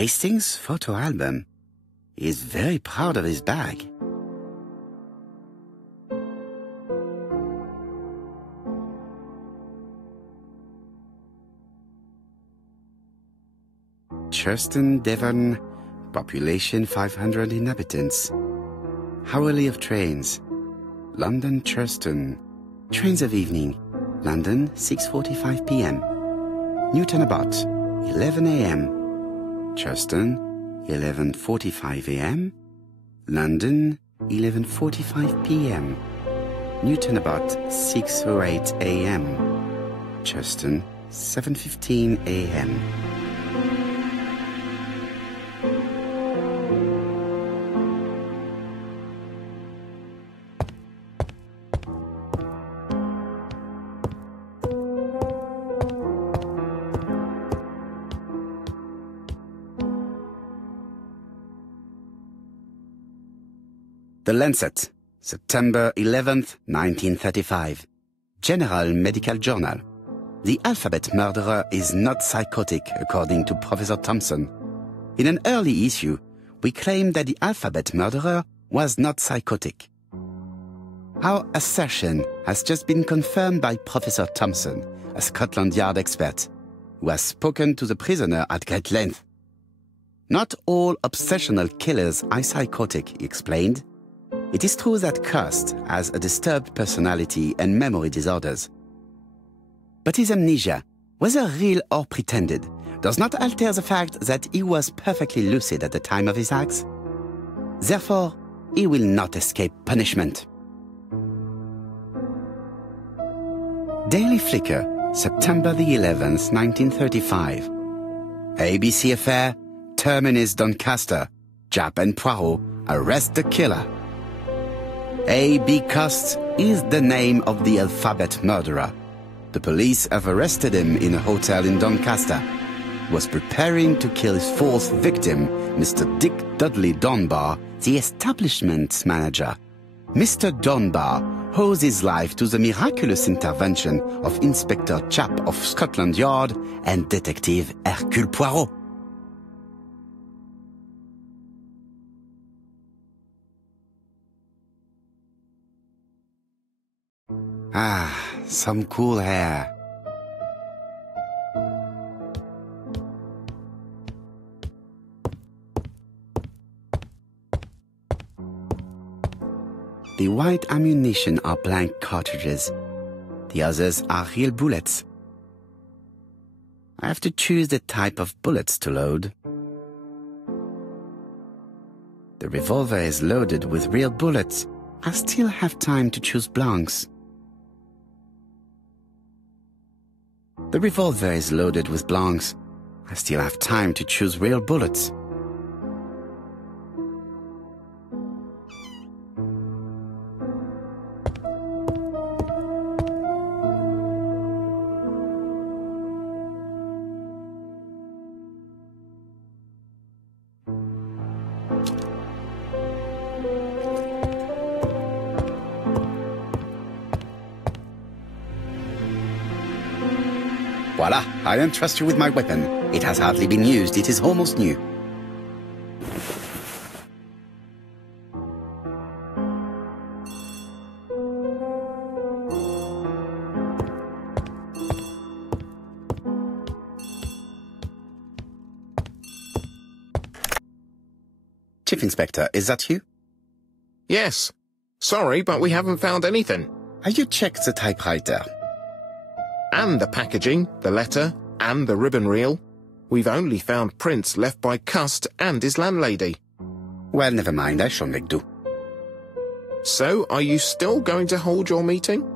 Hastings' photo album. He is very proud of his bag. Churston, Devon, population 500 inhabitants. Hourly of trains. London, Churston. Trains of evening. London, 6:45 p.m. Newton about 11 a.m. Churston, 11:45 a.m. London, 11:45 p.m. Newton about 6:08 a.m. Churston, 7:15 a.m. The Lancet, September 11th, 1935. General Medical Journal. The alphabet murderer is not psychotic, according to Professor Thompson. In an early issue, we claimed that the alphabet murderer was not psychotic. Our assertion has just been confirmed by Professor Thompson, a Scotland Yard expert, who has spoken to the prisoner at great length. Not all obsessional killers are psychotic, he explained. It is true that Kirst has a disturbed personality and memory disorders. But his amnesia, whether real or pretended, does not alter the fact that he was perfectly lucid at the time of his acts. Therefore, he will not escape punishment. Daily Flicker, September the 11th, 1935. ABC affair, Terminus Doncaster, Japp and Poirot arrest the killer. A.B. Cost is the name of the alphabet murderer. The police have arrested him in a hotel in Doncaster. He was preparing to kill his fourth victim, Mr. Dick Dudley Dunbar, the establishment manager. Mr. Dunbar owes his life to the miraculous intervention of Inspector Japp of Scotland Yard and Detective Erküля Pουaро. Ah, some cool hair. The white ammunition are blank cartridges. The others are real bullets. I have to choose the type of bullets to load. The revolver is loaded with real bullets. I still have time to choose blanks. The revolver is loaded with blanks. I still have time to choose real bullets. Voila, I entrust you with my weapon. It has hardly been used, it is almost new. Chief Inspector, is that you? Yes. Sorry, but we haven't found anything. Have you checked the typewriter? And the packaging, the letter, and the ribbon reel. We've only found prints left by Cust and his landlady. Well, never mind, I shall make do. So, are you still going to hold your meeting?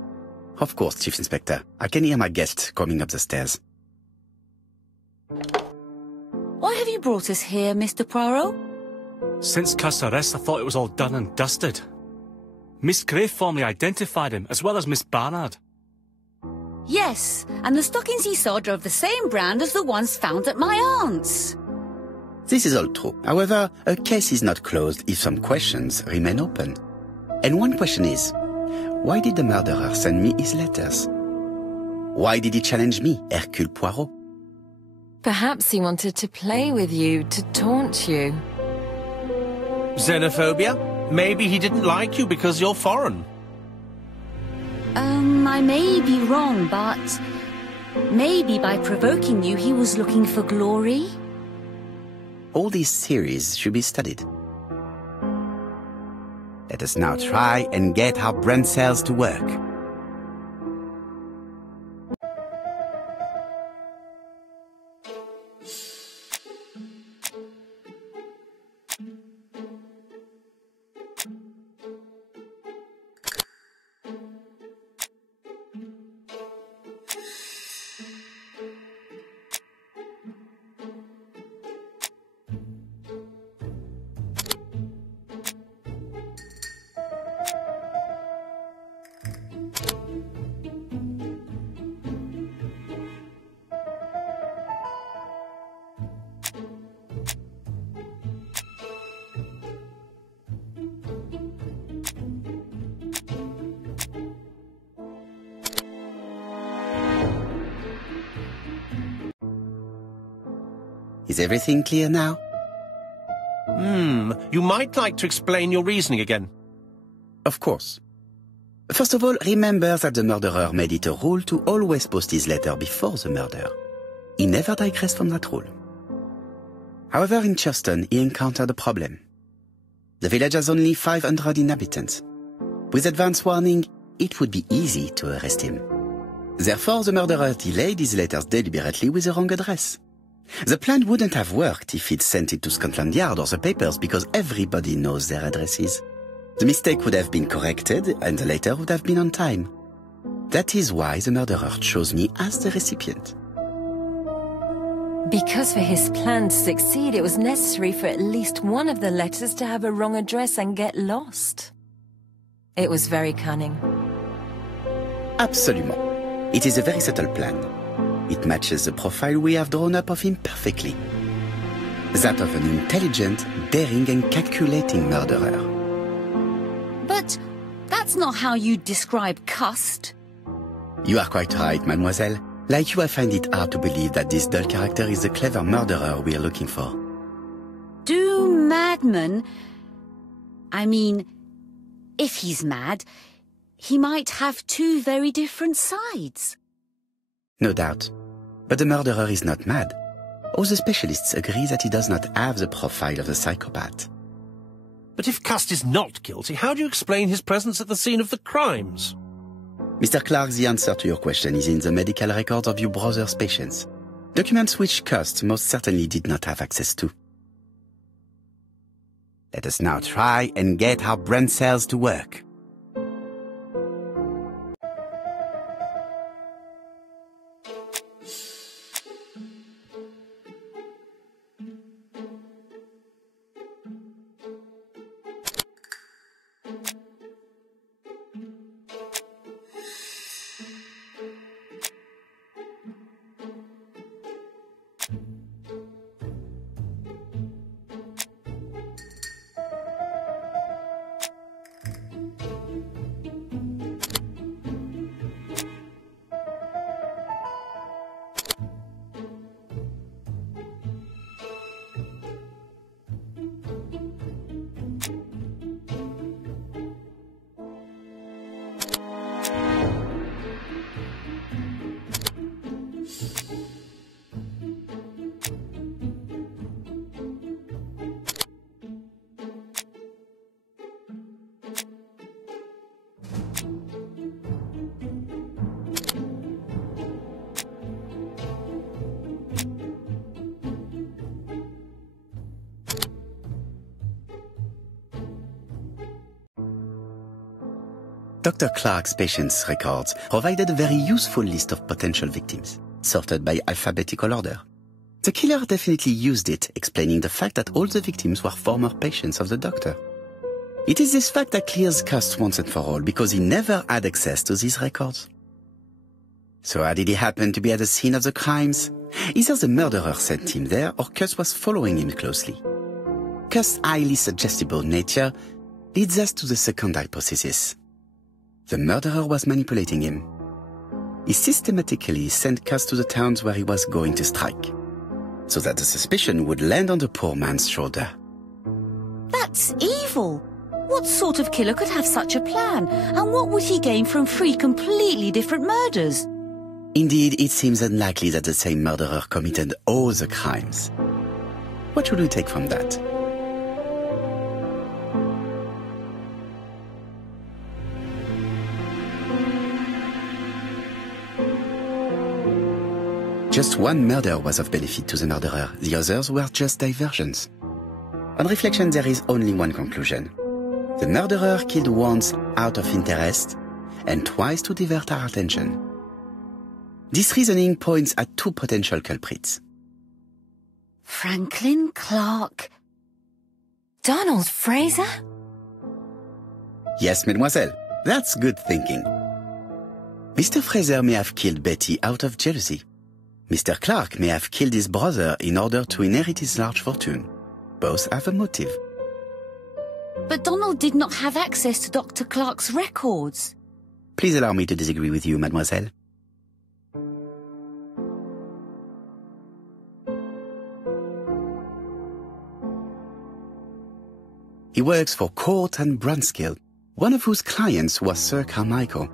Of course, Chief Inspector. I can hear my guest coming up the stairs. Why have you brought us here, Mr. Poirot? Since Cust's arrest, I thought it was all done and dusted. Miss Gray formally identified him, as well as Miss Barnard. Yes, and the stockings he saw drove the same brand as the ones found at my aunt's. This is all true. However, a case is not closed if some questions remain open. And one question is, why did the murderer send me his letters? Why did he challenge me, Hercule Poirot? Perhaps he wanted to play with you, to taunt you. Xenophobia? Maybe he didn't like you because you're foreign. I may be wrong, but maybe by provoking you, he was looking for glory? All these theories should be studied. Let us now try and get our brain cells to work. Is everything clear now? You might like to explain your reasoning again. Of course. First of all, remember that the murderer made it a rule to always post his letter before the murder. He never digressed from that rule. However, in Частному, he encountered a problem. The village has only 500 inhabitants. With advance warning, it would be easy to arrest him. Therefore, the murderer delayed his letters deliberately with the wrong address. The plan wouldn't have worked if he'd sent it to Scotland Yard or the papers because everybody knows their addresses. The mistake would have been corrected and the letter would have been on time. That is why the murderer chose me as the recipient. Because for his plan to succeed, it was necessary for at least one of the letters to have a wrong address and get lost. It was very cunning. Absolument. It is a very subtle plan. It matches the profile we have drawn up of him perfectly. That of an intelligent, daring and calculating murderer. But that's not how you describe Cust. You are quite right, mademoiselle. Like you, I find it hard to believe that this dull character is the clever murderer we are looking for. Do madmen... I mean, if he's mad, he might have two very different sides. No doubt. But the murderer is not mad. All the specialists agree that he does not have the profile of the psychopath. But if Cust is not guilty, how do you explain his presence at the scene of the crimes? Mr. Clark, the answer to your question is in the medical records of your brother's patients. Documents which Cust most certainly did not have access to. Let us now try and get our brain cells to work. Dr. Clark's patients' records provided a very useful list of potential victims, sorted by alphabetical order. The killer definitely used it, explaining the fact that all the victims were former patients of the doctor. It is this fact that clears Cust once and for all, because he never had access to these records. So how did he happen to be at the scene of the crimes? Either the murderer sent him there, or Cust was following him closely. Cust's highly suggestible nature leads us to the second hypothesis. The murderer was manipulating him. He systematically sent Cust to the towns where he was going to strike. so that the suspicion would land on the poor man's shoulder. That's evil. What sort of killer could have such a plan? And what would he gain from 3 completely different murders? Indeed, it seems unlikely that the same murderer committed all the crimes. What should we take from that? Just one murder was of benefit to the murderer. The others were just diversions. On reflection, there is only one conclusion. The murderer killed once out of interest and twice to divert our attention. This reasoning points at 2 potential culprits. Franklin Clark. Donald Fraser? Yes, mademoiselle. That's good thinking. Mr. Fraser may have killed Betty out of jealousy. Mr. Clark may have killed his brother in order to inherit his large fortune. Both have a motive. But Donald did not have access to Dr. Clark's records. Please allow me to disagree with you, mademoiselle. He works for Court and Brunskill, one of whose clients was Sir Carmichael.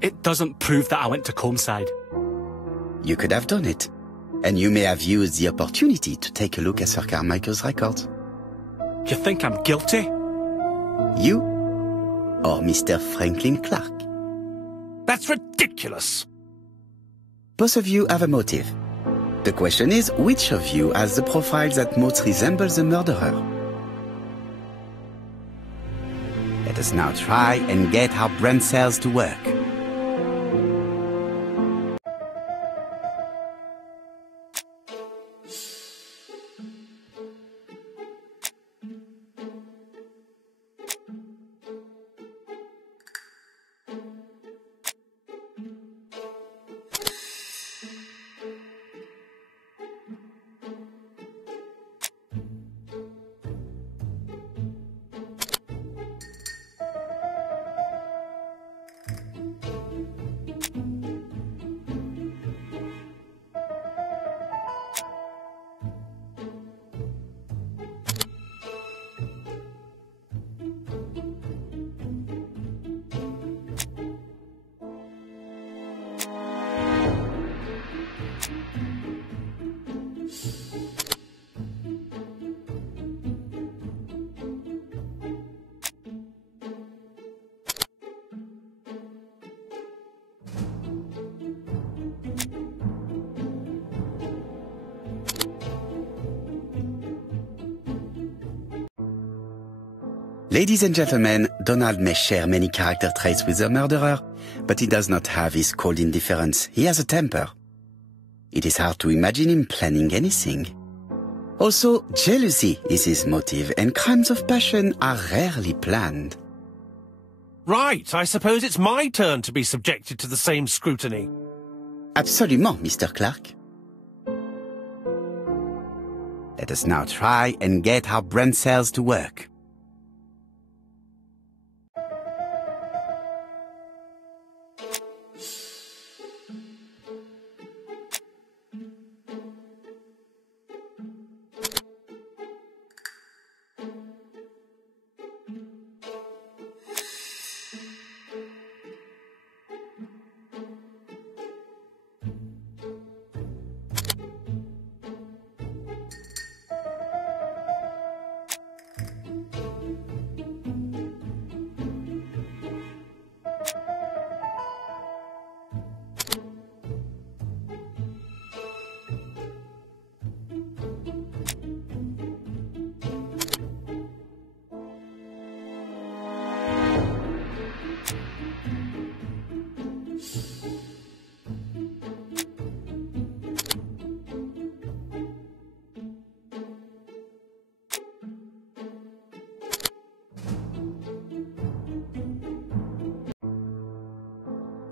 It doesn't prove that I went to Comeside. You could have done it, and you may have used the opportunity to take a look at Sir Carmichael's records. You think I'm guilty? You or Mr. Franklin Clark? That's ridiculous. Both of you have a motive. The question is, which of you has the profile that most resembles the murderer? Let us now try and get our brain cells to work. Ladies and gentlemen, Donald may share many character traits with the murderer, but he does not have his cold indifference. He has a temper. It is hard to imagine him planning anything. Also, jealousy is his motive, and crimes of passion are rarely planned. Right, I suppose it's my turn to be subjected to the same scrutiny. Absolument, Mr. Clark. Let us now try and get our brain cells to work.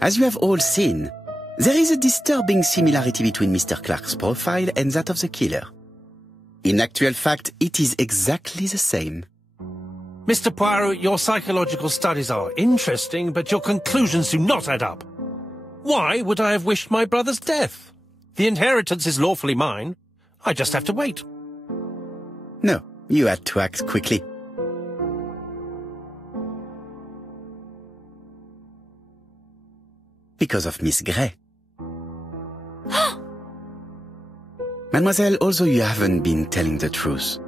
As you have all seen, there is a disturbing similarity between Mr. Clark's profile and that of the killer. In actual fact, it is exactly the same. Mr. Poirot, your psychological studies are interesting, but your conclusions do not add up. Why would I have wished my brother's death? The inheritance is lawfully mine. I just have to wait. No, you had to act quickly. Because of Miss Grey. Mademoiselle, although you haven't been telling the truth,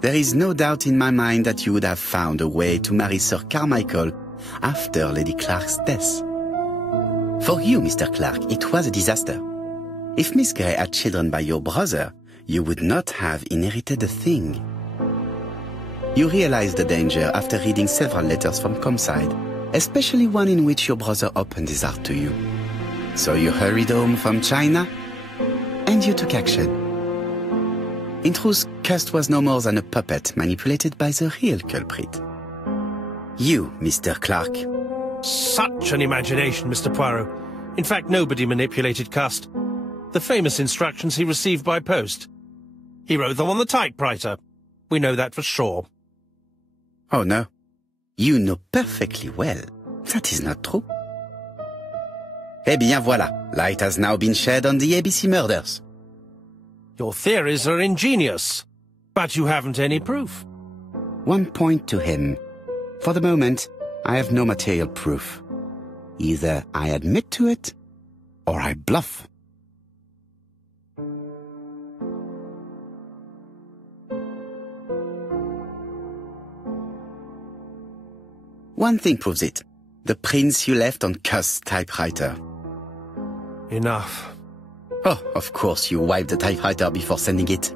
there is no doubt in my mind that you would have found a way to marry Sir Carmichael after Lady Clark's death. For you, Mr. Clark, it was a disaster. If Miss Grey had children by your brother, you would not have inherited a thing. You realized the danger after reading several letters from Comside, especially one in which your brother opened his heart to you. So you hurried home from China, and you took action. In truth, Cust was no more than a puppet manipulated by the real culprit. You, Mr. Clark. Such an imagination, Mr. Poirot. In fact, nobody manipulated Cust. The famous instructions he received by post. He wrote them on the typewriter. We know that for sure. Oh, no. You know perfectly well. That is not true. Eh bien, voilà. Light has now been shed on the ABC murders. Your theories are ingenious, but you haven't any proof. One point to him. For the moment, I have no material proof. Either I admit to it, or I bluff. One thing proves it. The prints you left on Cust's typewriter. Enough. Oh, of course you wiped the typewriter before sending it.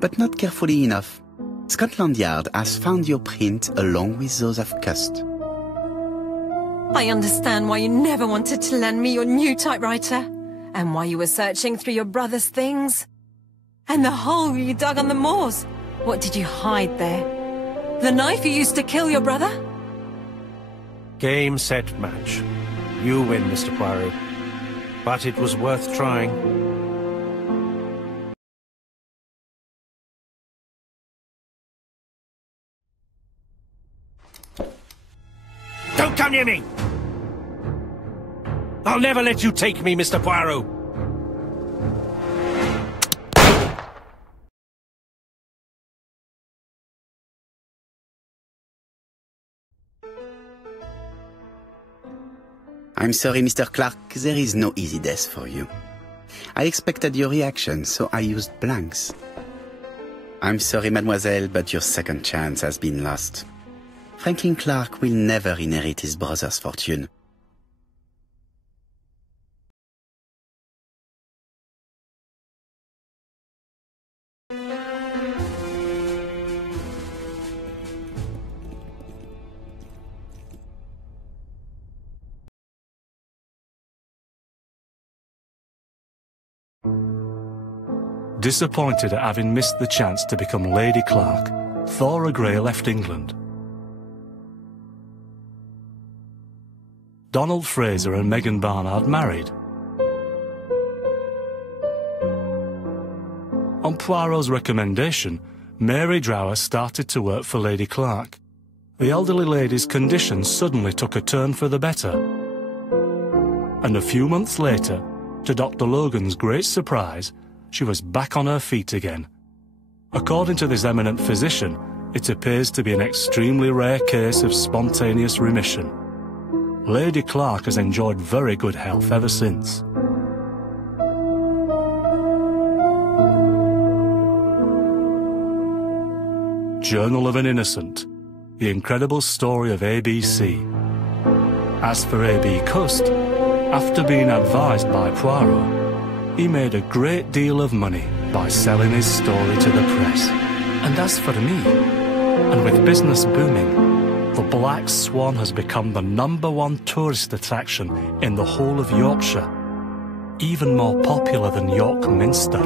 But not carefully enough. Scotland Yard has found your print along with those of Cust. I understand why you never wanted to lend me your new typewriter, and why you were searching through your brother's things. And the hole you dug on the moors. What did you hide there? The knife you used to kill your brother? Game, set, match. You win, Mr. Poirot. But it was worth trying. Don't come near me! I'll never let you take me, Mr. Poirot! I'm sorry, Mr. Clark, there is no easy death for you. I expected your reaction, so I used blanks. I'm sorry, mademoiselle, but your second chance has been lost. Franklin Clark will never inherit his brother's fortune. Disappointed at having missed the chance to become Lady Clark, Thora Grey left England. Donald Fraser and Megan Barnard married. On Poirot's recommendation, Mary Drower started to work for Lady Clark. The elderly lady's condition suddenly took a turn for the better. And a few months later, to Dr. Logan's great surprise, she was back on her feet again. According to this eminent physician, it appears to be an extremely rare case of spontaneous remission. Lady Clark has enjoyed very good health ever since. Journal of an Innocent, the incredible story of ABC. As for A.B. Cust, after being advised by Poirot, he made a great deal of money by selling his story to the press. And as for me, and with business booming, the Black Swan has become the #1 tourist attraction in the whole of Yorkshire, even more popular than York Minster.